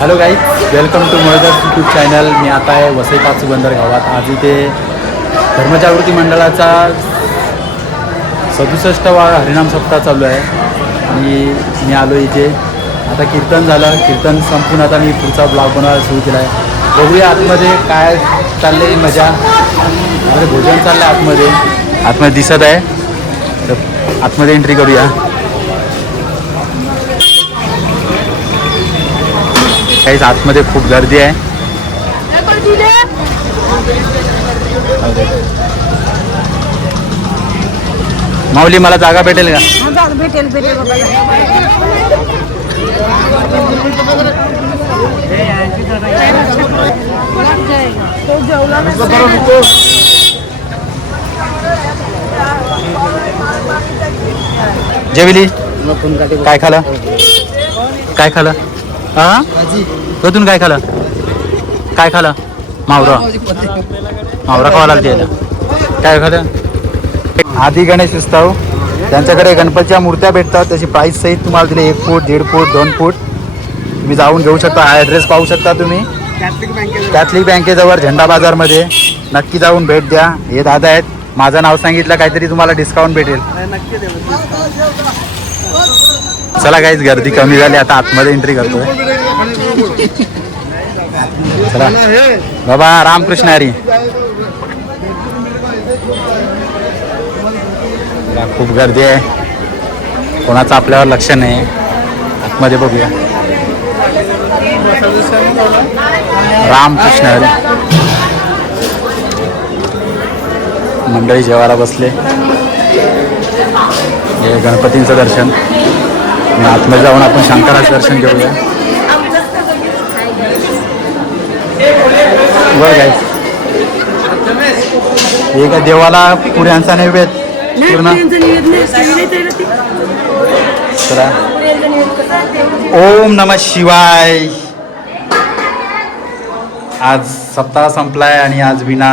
Hello guys welcome to Maldar YouTube channel मी आता आहे वसई पाचू बंदर गावात. आज इथे धर्मजागृती मंडळाचा सदुसष्टवा हरिनाम सप्ताह चालू आहे. आणि मी आलो इथे. आता कीर्तन झालं. कीर्तन संपून आता मी पुढचा ब्लॉग बनवायला सुरू केला आहे. बघूया आतमध्ये काय चाललंय मजा. अरे भोजन चाललं आहे आतमध्ये. आतमध्ये दिसत आहे. तर आतमध्ये एंट्री करूया. काहीच आतमध्ये खूप गर्दी आहे. माऊली मला जागा भेटेल का? भेटेल भेटेल जेवली काय खालं? काय खालं? हा? तून काय खालं? काय खालं? मावरा. मावरा खावा लागते काय खालं? आधी गणेश उत्सव. त्यांच्याकडे गणपतीच्या मूर्त्या भेटतात. त्याची प्राईस सहित तुम्हाला दिली एक फूट दीड फूट दोन फूट. तुम्ही जाऊन घेऊ शकता. हा ॲड्रेस पाहू शकता तुम्ही. कॅथलिक बँकेजवळ झेंडा बाजारमध्ये. नक्की जाऊन भेट द्या. हे दादा आहेत. माझं नाव सांगितलं काहीतरी तुम्हाला डिस्काउंट भेटेल. चला काहीच गर्दी कमी झाली आता आतमध्ये एंट्री करतोय. चला. बाबा रामकृष्ण हरी. खूप गर्दी आहे. कोणाचं आपल्यावर लक्ष नाही. आतमध्ये बघूया. रामकृष्ण हरी. मंडळी जेवायला बसले. हे गणपतींचं दर्शन. आतमध्ये जाऊन आपण शंकराचं दर्शन घेऊया. बरं काय हे काय देवाला पुऱ्यांचा नैवेद्य पूर्ण? चला ओम नम शिवाय. आज सप्ताह संपलाय आणि आज विना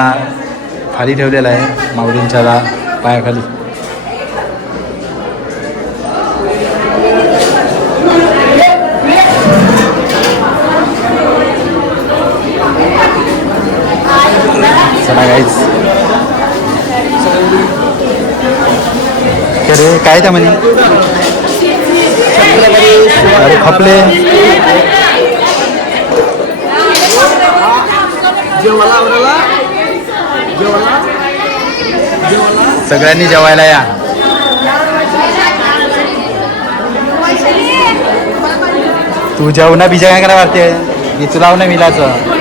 खाली ठेवलेला आहे माऊलींच्या दा- पायाखाली. चला गाईज अरे काय त्या म्हणे? अरे खपले. सगळ्यांनी जेवायला या. तू जेवणा बिजा काय करा वाटते? मी तुला ना मिलाचं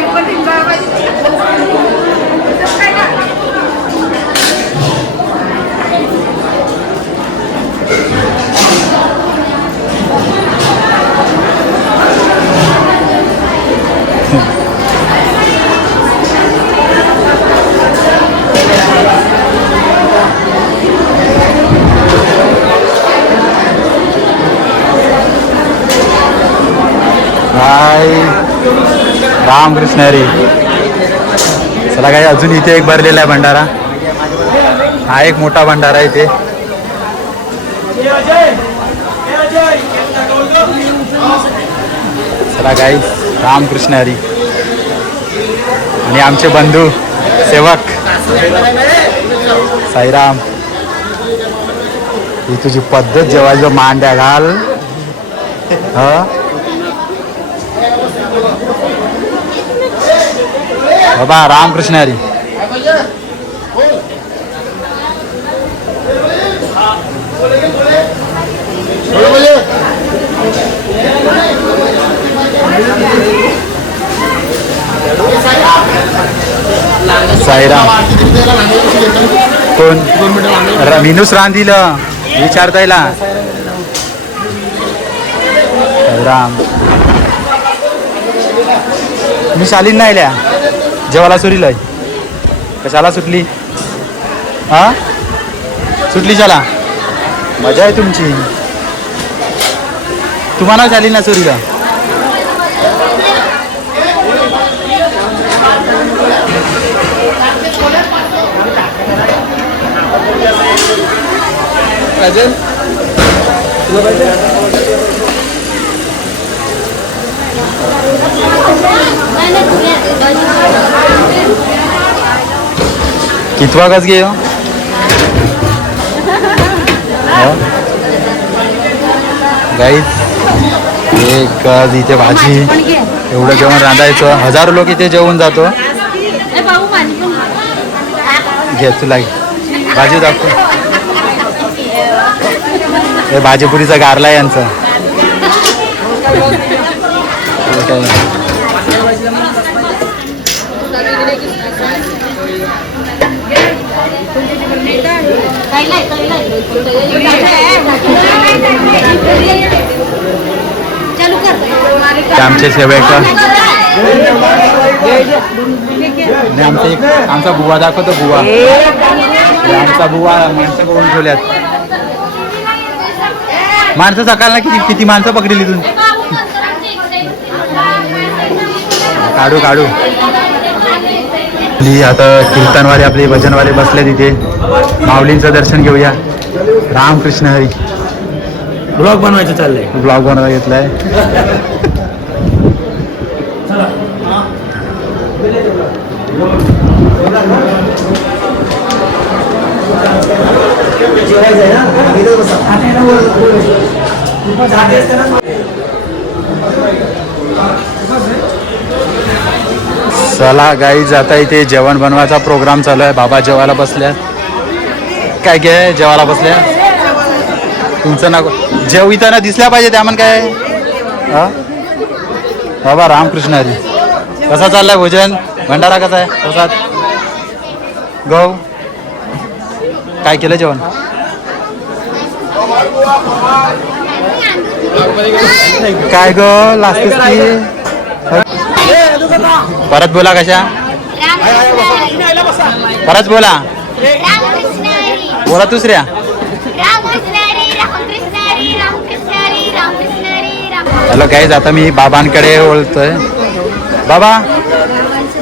हाय रामकृष्ण हरी चला काय अजून इथे एक भरलेला आहे भंडारा. हा एक मोठा भंडारा इथे. चला काय रामकृष्ण हरी आणि आमचे बंधू सेवक साईराम. ही तुझी पद्धत जेवायचं मांड्या घाल. हा? बाबा रामकृष्ण हरी. साईराम. कोण? र- रांधील विचारता राम मी शालीन नाही जेवाला जेवायला आहे कशाला सुटली? हा? सुटली चला मजा आहे तुमची. तुम्हाला झाली ना चोरीला कितवा गज घे हो? गाईच एक गज इथे भाजी एवढं जेवण रांधायचं हजारो लोक इथे जेवून जातो घे तुला भाजी दाखव हे भाजीपुरीचा गारला आहे यांचं हे काय? चालू कर ते आमचे सेवक आणि आमचा एक आमचा बुवा दाखवतो बुवा. आमचा बुवा माणसं करून ठेवल्यात. माणसं सकाळला किती किती माणसं पकडली इथून? काढू काढू. आता कीर्तनवाले आपले भजनवाले बसले तिथे माऊलींचं दर्शन घेऊया. रामकृष्ण हरी. ब्लॉग बनवायचं चाललंय. ब्लॉग बनवायला घेतलाय. चला गाई जाता इथे जेवण बनवायचा प्रोग्राम चालू आहे. बाबा जेवायला बसल्या काय घे जेवायला बसल्या तुमचं नाव जेव इथं ना दिसल्या पाहिजे त्यामध्ये काय? हा? बाबा रामकृष्ण हरी. कसा चाललाय भोजन? भंडारा कसा आहे? प्रसाद? गौ काय केलं जेवण? काय ग की? परत बोला कशा? परत बोला. बोला दुसऱ्या. हॅलो गाईज आता मी बाबांकडे बोलतोय बाबा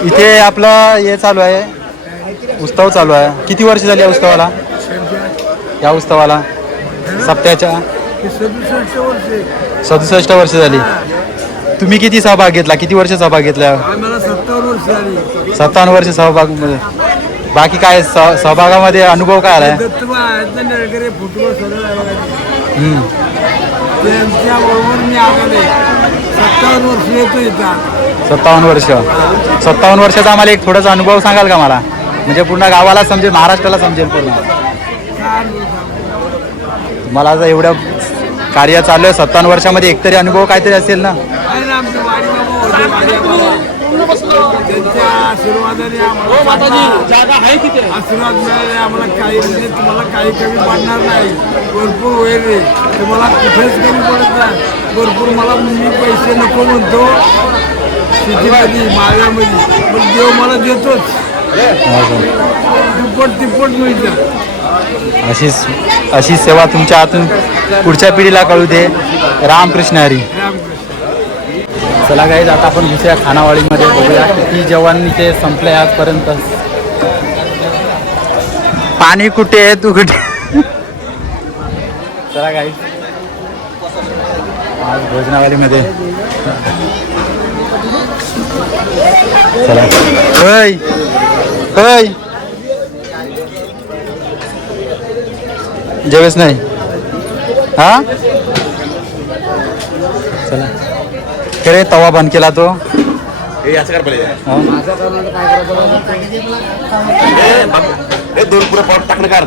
इथे आपलं हे चालू आहे. उत्सव चालू आहे. किती वर्ष झाली या उत्सवाला? या उत्सवाला? सप्त्याच्या? सदुसष्ट वर्ष झाली. तुम्ही किती सहभाग घेतला? किती वर्ष सहभाग घेतला? वर्ष सत्तावन्न वर्ष सहभाग बाकी काय सह- सहभागामध्ये अनुभव काय आलाय? दत्तबा आहेत ना नळकरे फुटबॉल सोडत आहे बघा हम्म. त्यांच्या बरोबर मी आलेले सत्तावन्न वर्ष येतो इथं. सत्तावन्न वर्ष. सत्तावन्न वर्षाचा आम्हाला एक थोडासा अनुभव सांगाल का मला? म्हणजे पूर्ण गावाला समजेल महाराष्ट्राला समजेल पूर्ण. मला आता एवढं कार्य चालू आहे सत्तावन्न वर्षामध्ये एकतरी अनुभव काहीतरी असेल ना? आहे ना आमचे वाडी बाबा होते वाडी बाबा. आशीर्वादाने आम्हाला आशीर्वाद मिळाले आम्हाला काही म्हणजे तुम्हाला काही कमी पडणार नाही. भरपूर होईल रे तुम्हाला कुठेच कमी पडत नाही. भरपूर मला मी पैसे नको म्हणतो. शेतीमध्ये माझ्यामध्ये पण देव मला देतोच. दुप्पट तिप्पट मिळतं अशीच अशी सेवा तुमच्या हातून पुढच्या पिढीला कळू दे. रामकृष्ण हरी. रामकृष्ण. चला गाईज आता आपण दुसऱ्या खानावळीमध्ये बघूया. किती जेवण इथे संपलंय आजपर्यंत. पाणी कुठे आहे? तू कुठे? चला गाईज आज भोजनावलीमध्ये. चला. होय. होय. जेवेस नाही. हा? चला. खरे तवा बंद केला तो. हे असं कर पहिले. हा. दोन टाकलं कर.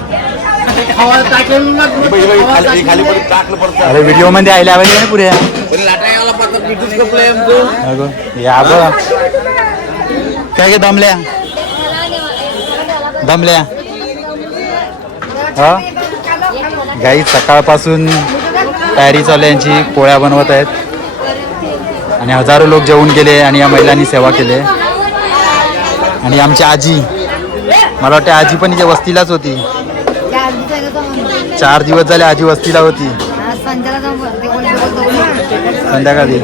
अरे व्हिडिओमध्ये आयला पाहिजे ना पुढे. अगं, या बघ. काय गे दमल्या? दमल्या? हा? गाई सकाळपासून तयारी चालू आहे यांची पोळ्या बनवत आहेत. आणि हजारो लोक जेवून गेले आणि या महिलांनी सेवा केली. आणि आमची आजी मला वाटतं आजी पण इथे वस्तीलाच होती. चार दिवस झाले आजी वस्तीला होती. संध्याकाळी.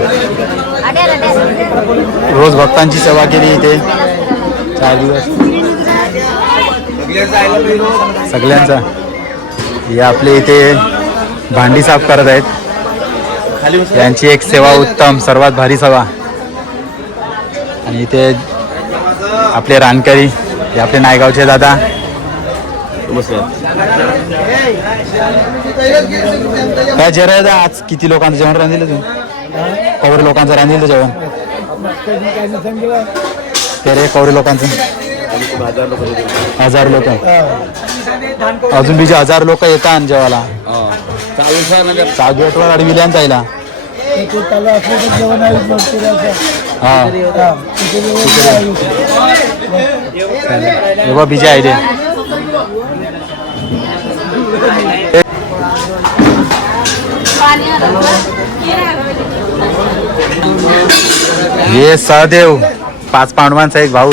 रोज भक्तांची सेवा केली इथे. चार दिवस. सगळ्यांचा. हे आपले इथे भांडी साफ करत आहेत. यांची एक सेवा उत्तम सर्वात भारी सेवा. आणि इथे आपले रानकरी हे आपले नायगावचे दादा. काय जेरा आज किती लोकांचं जेवण रांधिलं तू कवरे लोकांचं रांधिलं जेवण? ते रे कवरे लोकांचं. हजार लोक. अजून बीजे हजार लोक येतात जेवायला. चादू आणि विल्यान जायला. हा. हे बीजे आहे. हे सहदेव पाच पांडवांचा एक भाऊ.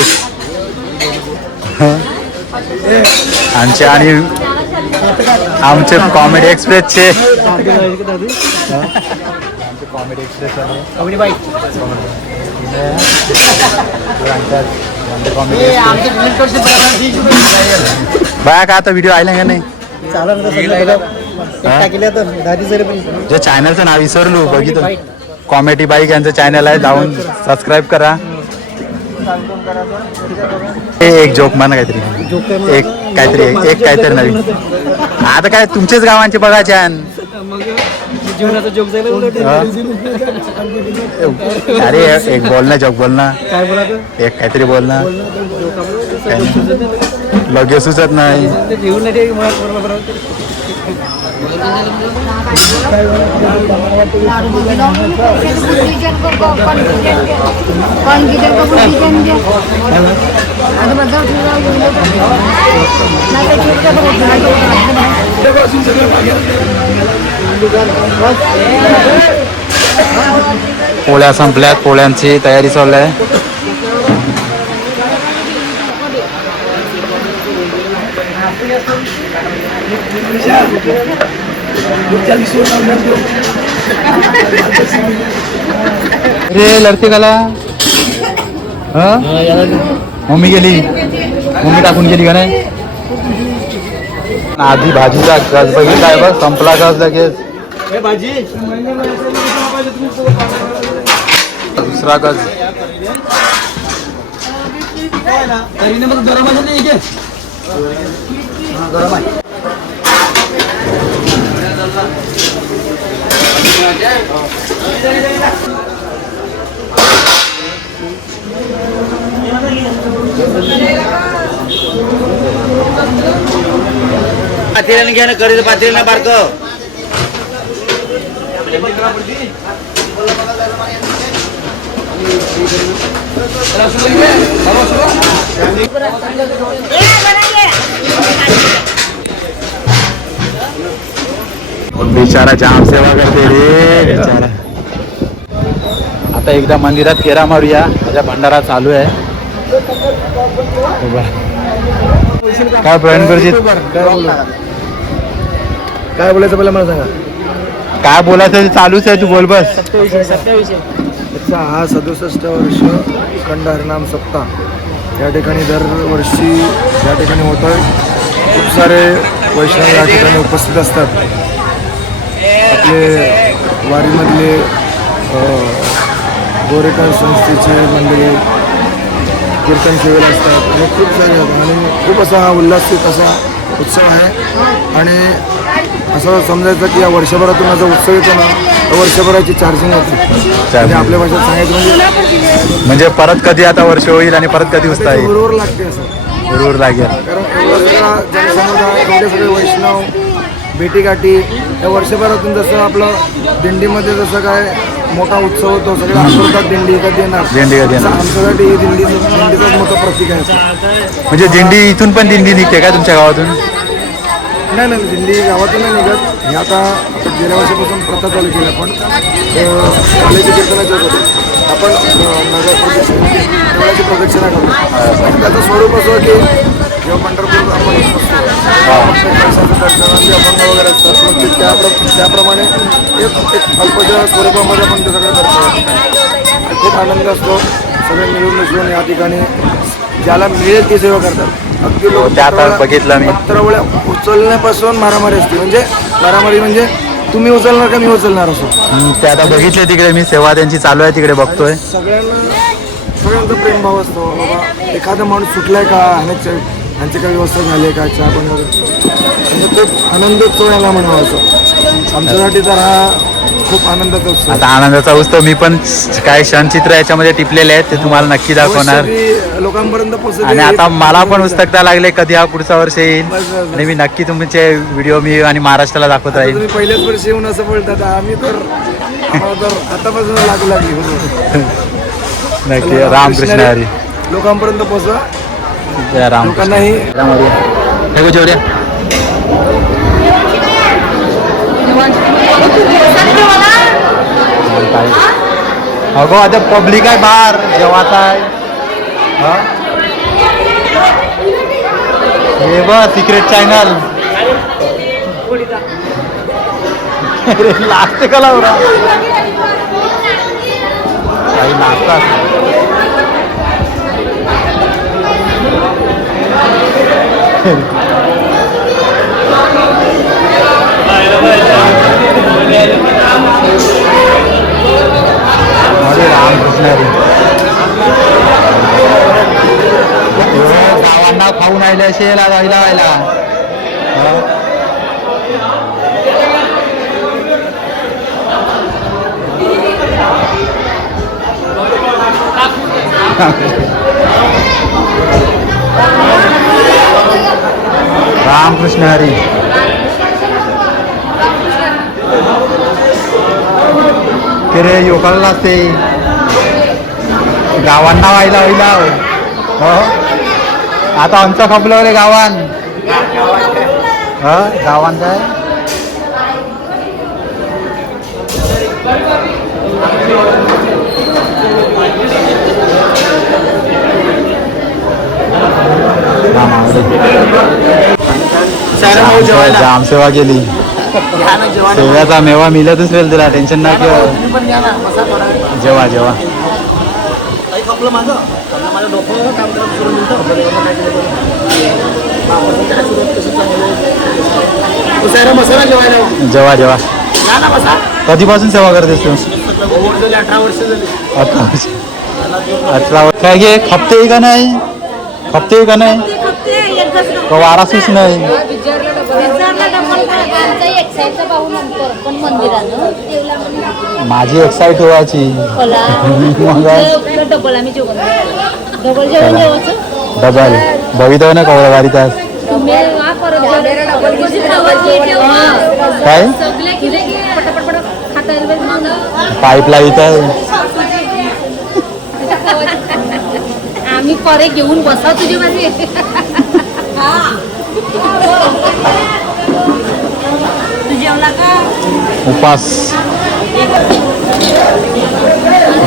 आमचे आणि आमचे कॉमेडी एक्सप्रेसचे कॉमेडी एक्सप्रेस बाया का आता व्हिडिओ आला का नाही? जे चॅनलचं नाव विसरलो बघितलं. कॉमेडी बाईक यांचं चॅनल आहे जाऊन सबस्क्राईब करा. हे एक जोक म्हणा काहीतरी. एक काहीतरी एक काहीतरी नवीन. आता काय तुमचेच गावांचे बघा छान जीवनाचा जोक जायला अरे एक बोल ना जोक बोल ना. काय एक काहीतरी बोल ना. सुचत नाही. पोळ्या संपल्यात पोळ्यांची तयारी चालू आहे. रे लढते काला। मम्मी गेली मम्मी टाकून गेली का नाही आधी भाजीचा गज बघितलाय बघ संपला गज लगेच भाजी। दुसरा गज गरम आहे नाही घे पातेल्याने घ्या ना करीत बिचारा जाम सेवा करते रे? बिचारा. आता एकदा मंदिरात फेरा मारूया. माझ्या भंडारा चालू आहे. काय प्रवीण गुरुजी? काय बोलायचं पहिला मला सांगा. काय बोलायचं ते चालूच आहे तू बोल बस. त्याचा हा सदुसष्ट वर्ष खंड हरिनाम सप्ताह या ठिकाणी दरवर्षी या ठिकाणी होत आहे खूप सारे वैष्णव या ठिकाणी उपस्थित असतात. आपले वारीमधले गोरेकर संस्थेचे मंडळी कीर्तन सेवेला असतात. आणि खूप सारे. आणि खूप असा हा उल्हासित असा उत्सव आहे. आणि असं समजायचं की या वर्षभरातून माझा उत्सव येतो ना तर वर्षभराची चार्जिंग होते. म्हणजे आपल्या भाषेत सांगायचं म्हणजे म्हणजे परत कधी आता वर्ष होईल आणि परत कधी उचता येईल? बरोबर लागते असं. बरोबर लागेल. कारण एवढा सगळा जनसमुदाय एवढे सगळे वैष्णव भेटीगाठी या वर्षभरातून जसं आपलं दिंडीमध्ये जसं काय मोठा उत्सव होतो सगळ्या आठवतात दिंडी कधी येणार? दिंडी कधी येणार. आमच्यासाठी ही दिंडी दिंडीचाच मोठं प्रतीक आहे. म्हणजे दिंडी इथून पण दिंडी निघते का तुमच्या गावातून? नाही नाही दिंडी गावातून नाही निघत. हे आता आता गेल्या वर्षापासून प्रथा चालू केली आपण. कॉलेज कीर्तनाच्या होते आपण अ, नगर प्रदक्षिणा देवळाची प्रदक्षिणा करतो आणि त्याचं स्वरूप असं की जेव्हा पंढरपूर आपण अभंग वगैरे असतात मग ते त्या त्याप्रमाणे एक एक अल्पशा स्वरूपामध्ये आपण ते सगळं करतो. खूप आनंद असतो. सगळे मिळून मिसळून या ठिकाणी ज्याला मिळेल ती सेवा करतात. अगदी लोक आता बघितलं मी. पत्रावळ्या उचलण्यापासून मारामारी असते. म्हणजे मारामारी म्हणजे तुम्ही उचलणार का मी उचलणार असो? ते आता बघितले तिकडे. मी सेवा त्यांची चालू आहे तिकडे बघतोय. सगळ्यांना सगळ्यांचा प्रेमभाव असतो. बाबा एखादा माणूस सुटलाय का? ह्याच्या ह्यांची काही व्यवस्था झाली आहे का चहा पण म्हणजे खूप आनंदोत्सव याला म्हणावा असं आमच्यासाठी तर हा खूप आनंदाचा उत्सव. आता आनंदाचा उत्सव मी पण काय क्षणचित्र याच्यामध्ये टिपलेले आहेत ते तुम्हाला नक्की दाखवणार. लोकांपर्यंत पोहोचली आणि आता मला पण उत्सुकता लागले कधी हा पुढचा वर्ष येईल. आणि मी नक्की तुमचे व्हिडिओ मी आणि महाराष्ट्राला दाखवत राहील. तुम्ही पहिल्याच वर्षी येऊन असं बोलतात आम्ही तर आतापासून लागू लागली. नक्की रामकृष्ण हरी. लोकांपर्यंत पोहोचा जय राम लोकांनाही हे अगो आता पब्लिक आहे बाहेर. जेवाच आहे. हा? हे बघ सिक्रेट चॅनल लास्ट का लावरा काही नाचतात अरे रामकृष्ण हरी हो, गावांना खाऊन आले असेल जायला व्हायला रामकृष्ण हरी ते रे योगाला असते गावांना व्हायला व्हायला हो आता आमचं खपलं रे गावान ह गावान काय जाम सेवा केली. सेव्याचा मेवा मिळतच राहील तुला टेन्शन नाही किंवा जेवा जेवा. जेवा जेवा. कधीपासून सेवा करतेस तू? अठरा वर्ष अठरा वर्ष. काय घे खपते का नाही? खपते का नाही? का वारासूस नाही आमचा एक साईडचा पाहू नंतर पण मंदिरानं देवला माझी एक्साइट व्हायची मग डबल आम्ही जेवण डबल जेवण जेवायचं डबल बघितलं ना कवळ वारी तास तुम्ही हा परत काय सगळे किती पटापट पट खाता येईल बरं मग. पाईपला इथं आम्ही परे घेऊन बसा तुझी माझी तू जेवला का उपास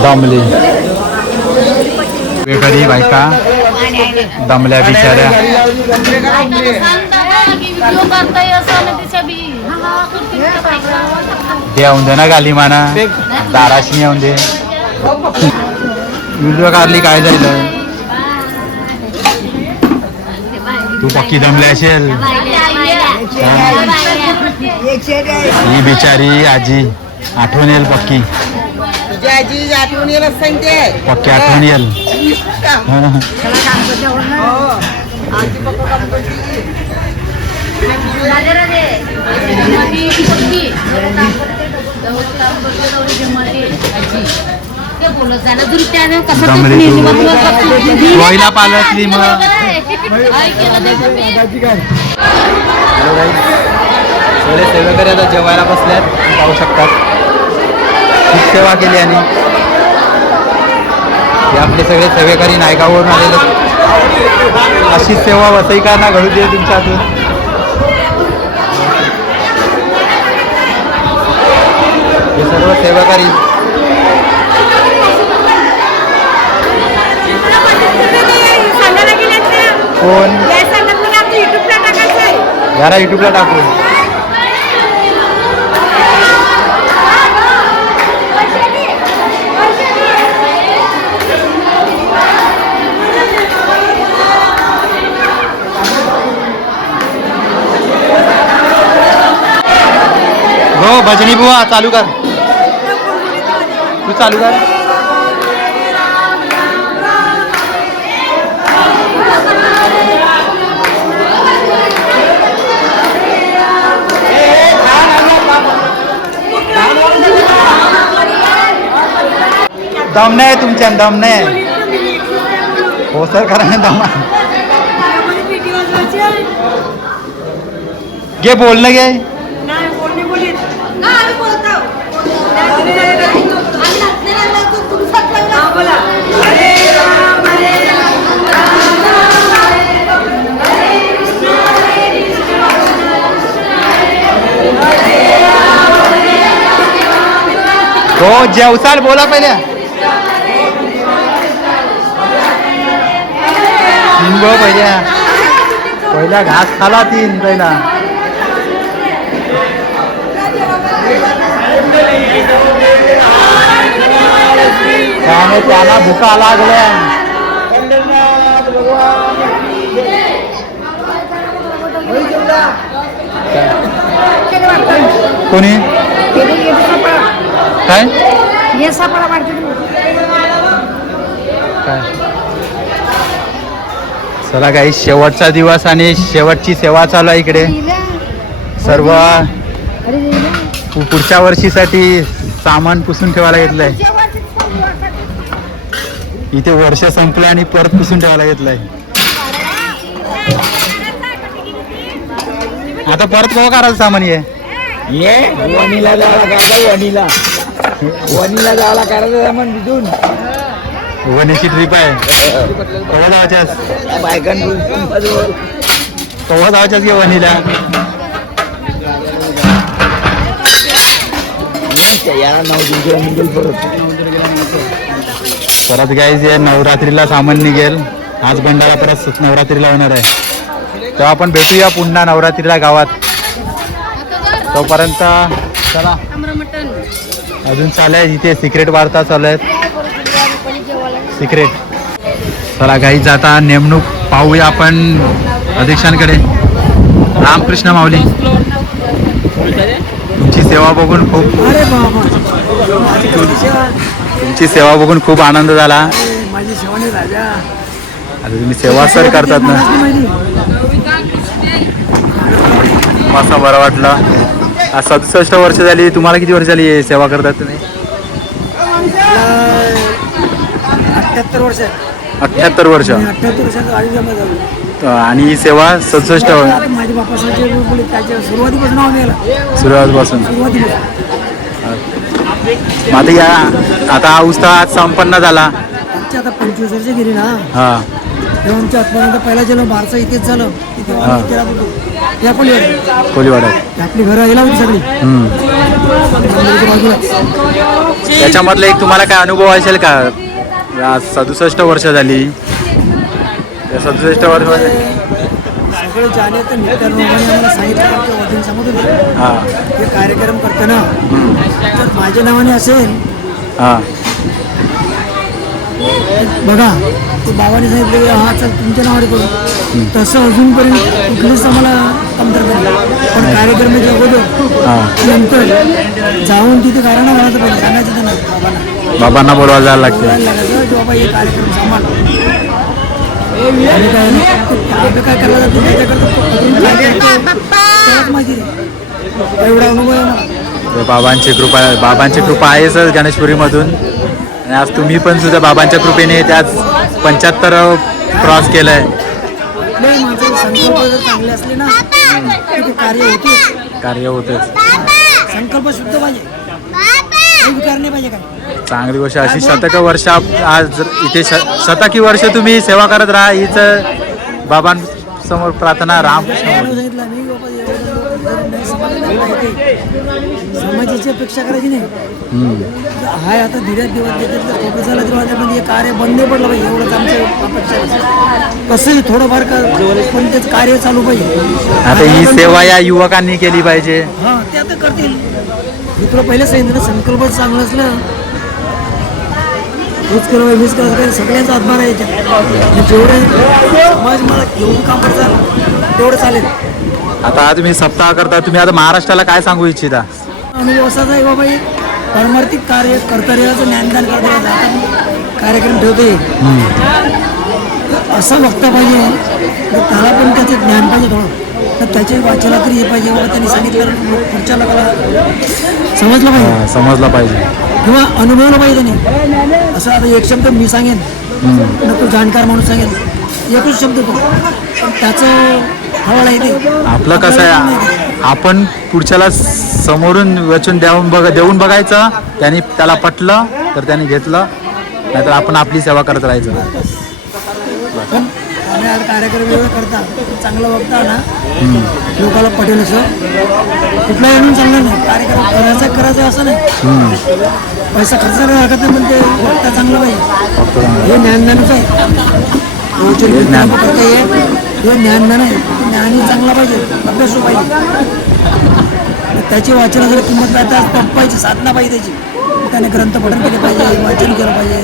दमली वेगळी बायका दमल्या बिचाऱ्या व्हिडिओ येऊन दे ना गाली माना दाराशी येऊन दे व्हिडिओ काढली काय झालं तू पक्की दमली असेल ही बिचारी आजी आठवण येईल पक्की तुझ्या आजी आठवण येईल सांगते पक्की आठवण येईल हं. दमली तू. पालटली मग. सगळे सेवेकरी आता जेवायला बसल्यात पाहू शकतात खूप सेवा केली आणि हे आपले सगळे सेवेकरी नायगाववरून आलेले अशी सेवा वसईकांना घडू दे तुमच्या हातून हे सर्व सेवेकरी कोण? घरा युट्यूबला टाकू हो भजनी बुवा चालू कर. तू चालू कर. दम नाही तुमच्या दम नाही हो सर करा ना दम। घे बोल ना घे हो जेवसाल बोला। पहिल्या गो पहिल्या. पहिला घास खाला तीन पहिला. त्याने त्याला भुका लागल्या. कोणी? काय? काय? चला काही शेवटचा दिवस आणि शेवटची सेवा चालू आहे इकडे. सर्व पुढच्या वर्षीसाठी सामान पुसून ठेवायला घेतलंय. इथे वर्ष संपले आणि परत पुसून ठेवायला घेतलंय. आता परत कवा करायचं सामान ये वणीला जायला काय वणीला. वणीला जायला करायचं मग तिथून वणीची ट्रिप आहे. कवा जायच्यास बायकांकडून कवा जायच्यास घे निघेल परत. गाईज हे नवरात्रीला सामान निघेल. आज भंडारा परत नवरात्रीला होणार आहे. तेव्हा आपण भेटूया पुन्हा नवरात्रीला गावात. तोपर्यंत चला. अजून चालू आहे इथे सिक्रेट वार्ता चालू आहेत. सिक्रेट चला गाईज आता नेमणूक पाहूया आपण अध्यक्षांकडे रामकृष्ण माऊली. तुमची सेवा बघून खूप तुमची सेवा बघून खूप आनंद झाला. आता तुम्ही सेवा सर करतात ना. मस्त बरं वाटलं. सदुसष्ट वर्ष झाली. तुम्हाला किती वर्ष झाली सेवा करतात तुम्ही? अठ्याहत्तर वर्ष अठ्याहत्तर वर्ष. अठ्याहत्तर आयुष्यामध्ये झालं. आणि ही सेवा सदुसष्ट माझ्या बोलले त्याच्या सुरुवातीपासून नाव सुरुवातपासून. सुरुवातीपासून. मग आता या आता हा उत्सव आज संपन्न झाला. आमच्या आता पंचवीस वर्ष गेली ना. हा. तेव्हा आमच्या आत्महत्या पहिला जन्म बारसा इथेच झालं. की तेव्हा आम्ही इथे राहत होतो. या. कोलीवाड्यात आपली घरं यायला होती सगळी. हम्म. मंदिराच्या बाजूला. त्याच्यामधलं एक तुम्हाला काय अनुभव असेल का? आज सदुसष्ट वर्ष झाली. या सदुसष्ट वर्ष सगळे जाणे तर नित्यानंदाने आम्हाला सांगितलं होते. हा. हे कार्यक्रम करताना जर माझ्या नावाने असेल हा. बघा ते बाबाने सांगितलं की हा चल तुमच्या नावाने करू. तसं अजूनपर्यंत कुठलीच आम्हाला कमतरता नाही. पण कार्यक्रमाच्या अगोदर हा. नंतर जाऊन तिथे कारण घालायचं पाहिजे सांगायचं त्यांना बाबांना. बाबांना बोलवायला जायला लागते. हे आहे. आहे. बाबांची कृपा बाबांची कृपा आहेच गणेशपुरीमधून. आणि आज तुम्ही पण सुद्धा बाबांच्या कृपेने त्याच पंच्याहत्तर क्रॉस केलंय. कार्य होते होतेच. संकल्प शुद्ध पाहिजे काय? चांगली गोष्ट अशी शतक वर्ष आज इथे शतकी वर्ष तुम्ही सेवा करत राहा. हीच बाबांसमोर प्रार्थना रामकृष्ण त्यानं हरी. सांगितलं मी बाबा एवढं लोक जर नाही समाजाला माहिती, समाजाची अपेक्षा करायची नाही. हाय आता धीरे दिवस फोकस झाला तर हे कार्य बंद पडलं पाहिजे एवढंच आमचं अपेक्षा आहे. कसंही थोडंफार का पण तेच कार्य चालू पाहिजे आता ही सेवा या युवकांनी केली पाहिजे. हा ते आता करतील. मी तुला पहिले सांगितलं संकल्प चांगलं असलं तोच केलं मीच काय सगळ्यांचा हातभार आहे याच्यात. जेवढे समाज मला घेऊन काम करतात तेवढं चालेल. आता आज तुम्ही सप्ताह करता तुम्ही आता महाराष्ट्राला काय सांगू इच्छिता? अनुभव असाच आहे बाबा एक पारमार्थिक कार्य कर्तव्याचं ज्ञानदान करता कार्यक्रम ठेवते असं वक्ता पाहिजे त्याला पण त्याचं ज्ञान पाहिजे थोडं. तर त्याच्या वाचना तरी हे पाहिजे बाबा त्यांनी सांगितलं. पुढच्या लोकांना समजलं पाहिजे. समजलं पाहिजे. किंवा अनुभवलं पाहिजे त्यांनी. असं आता एक शब्द मी सांगेन. नको जाणकार म्हणून सांगेन. एकच शब्द तो. पण त्याचं हवाला येते आपलं कसं आहे आपण पुढच्याला समोरून वचन देऊन बघ देऊन बघायचं. त्यांनी त्याला पटलं तर त्याने घेतलं. नाहीतर आपण आपली सेवा करत राहायचं. आज कार्यक्रम वेगळं करता चांगलं बघता ना. लोकांना पटेल असं. कुठला येऊन चांगलं नाही. कार्यक्रम करायचा करायचा असं नाही. पैसा खर्च करायला हरकत नाही पण ते बघता चांगलं पाहिजे. हे ज्ञानदानच आहे. ज्ञान. करता ये हे ज्ञानदान आहे. ते ज्ञानी चांगला पाहिजे. अभ्यास पाहिजे. त्याची वाचनाला किंमत राहता पाहिजे साधना पाहिजे त्याची. त्याने ग्रंथ पठण केले पाहिजे वाचन केलं पाहिजे.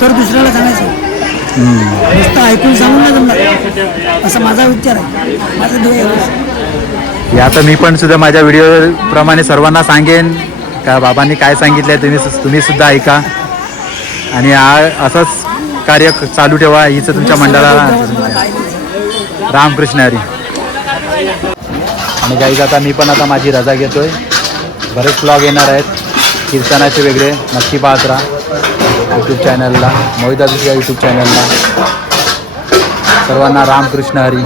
तर दुसऱ्याला सांगायचं. नुसतं ऐकून सांगून नाही जमणार. असा माझा विचार आहे. माझं ध्येय आहे. हे आता मी पण सुद्धा माझ्या व्हिडिओ प्रमाणे सर्वांना सांगेन. का बाबांनी काय सांगितलंय तुम्ही सु- तुम्ही सुद्धा ऐका. आणि आ- असंच कार्य चालू ठेवा. हिचं तुमच्या मंडळाला. रामकृष्ण हरी. आणि काही आता मी पण आता माझी रजा घेतोय. बरेच ब्लॉग येणार आहेत. कीर्तनाचे वेगळे. नक्की पाहत राहा. यूट्यूब चॅनलला मोहिदाच्या यूट्यूब चॅनलला सर्वांना रामकृष्ण हरी.